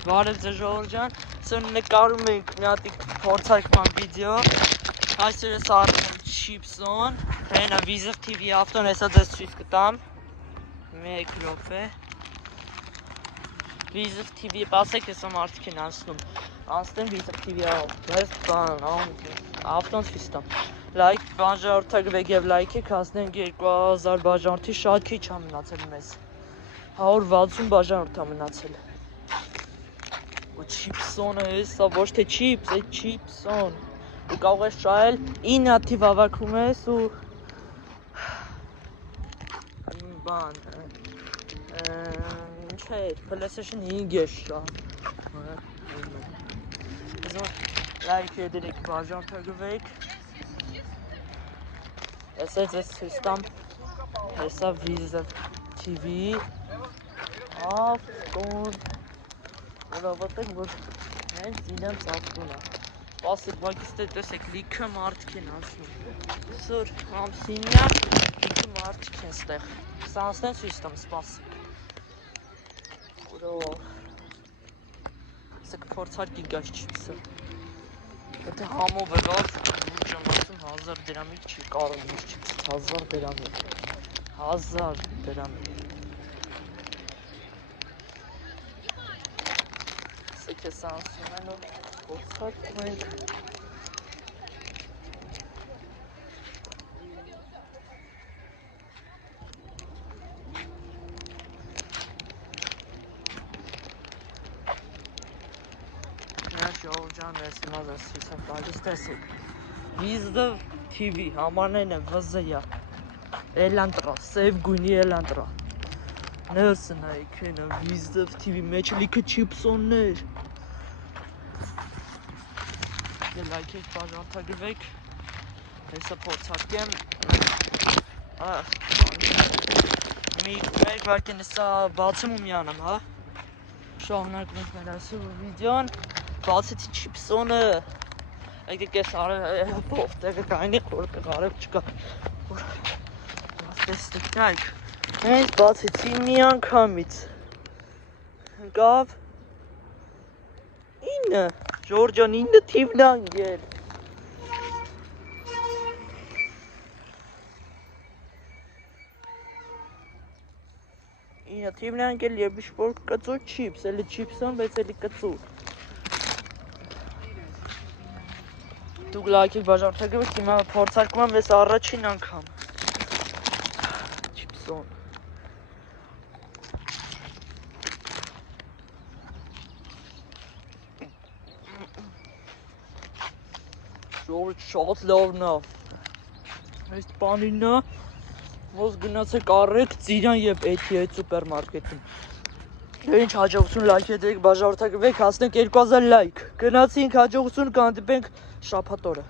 Բարև ձեզ ժողովուրդ ջան, սա նկարում ենք մի հատ փորձարկման վիդեո։ Այսօր ես առնում եմ Chipson, հենա Vizor TV ավտոն, հեսա ձեզ ցույց կտամ։ 1 րոպե։ Vizor TV, ասեք հեսա մարդիկ են անցնում։ Անցնեն Vizor TV-ով, ես բան, ավտոն ցույց տամ։ Լայք, բաժանորդագրվեք եւ լայքեք, հասնենք 2000 բաժանորդի, շատ քիչ ա մնացել մեզ։ 160 բաժանորդ ա մնացել։ Chipson-ը հեսա, ոչ թե chips, է Chipson։ Ու կարող ես շահել 9 թիվ ավակում ես ու բան ինչ է, PlayStation 5 ես շահ։ Լայք դրեք, բաժանորդագրվեք։ Հեսա ձեզ ցույց տամ, հեսա Vizor TV ավտոն։ Որովհետև որ հենց իրենց ավտոն է։ Ասեք, բայց դե տեսեք, լիքը մարդիկ են անցնում։ Սուր ամսինյան լիքը մարդիկ են ստեղ։ Սա անցնեն ցույց տամ, սպասեք։ Ուրով։ Ասեք փորձարկի գազ Chipson։ Եթե համով է գալ, լուրջեմ ասում 1000 դրամի չի կարող ինչ Chipson 1000 դրամի։ 1000 դրամի։ Kes ansın ben o korkak mıyım? Ne şey olacağını resim alırız sefer istersek. Vizor TV aman ne vazı ya. Elantra sevguni elantra. Nersin ayıkına Vizor TV meçliki Chipson-ներ Լայք եք, բաժանորդագրվեք, հեսա փորձարկեմ, մեկ վարկեն հեսա բացում ու միանում, հա, շողնակում ենք մեր այսօր վիդեոն, բացեցի Chipson-ը, եկեք ես արև տեղը կայնի, որ կարև չկա, տեսնեք, նայք, հենց բացեցի մի անգամից, ընկավ, 9 Ժորջան 9 թիվն անգել Ինը թիվն անգել և ինչ-որ կծու Chips, էլի Chipson, բայց էլի կծու Դուք լայք եք բաժանորդագրվեք, հիմա փորձարկում եմ ես առաջին անգամ Chipson Ժողովուրդ շատ լավն է, այս բանին է, ոնց գնացեք առեք Ծիրան և էթի այդ սուպերմարկետին, ինչ հաջողություն լայք դրեք, բաժանորդագրվեք, հասնենք 2000 լայք, գնացինք հաջողություն կհանդիպենք շաբաթ օրը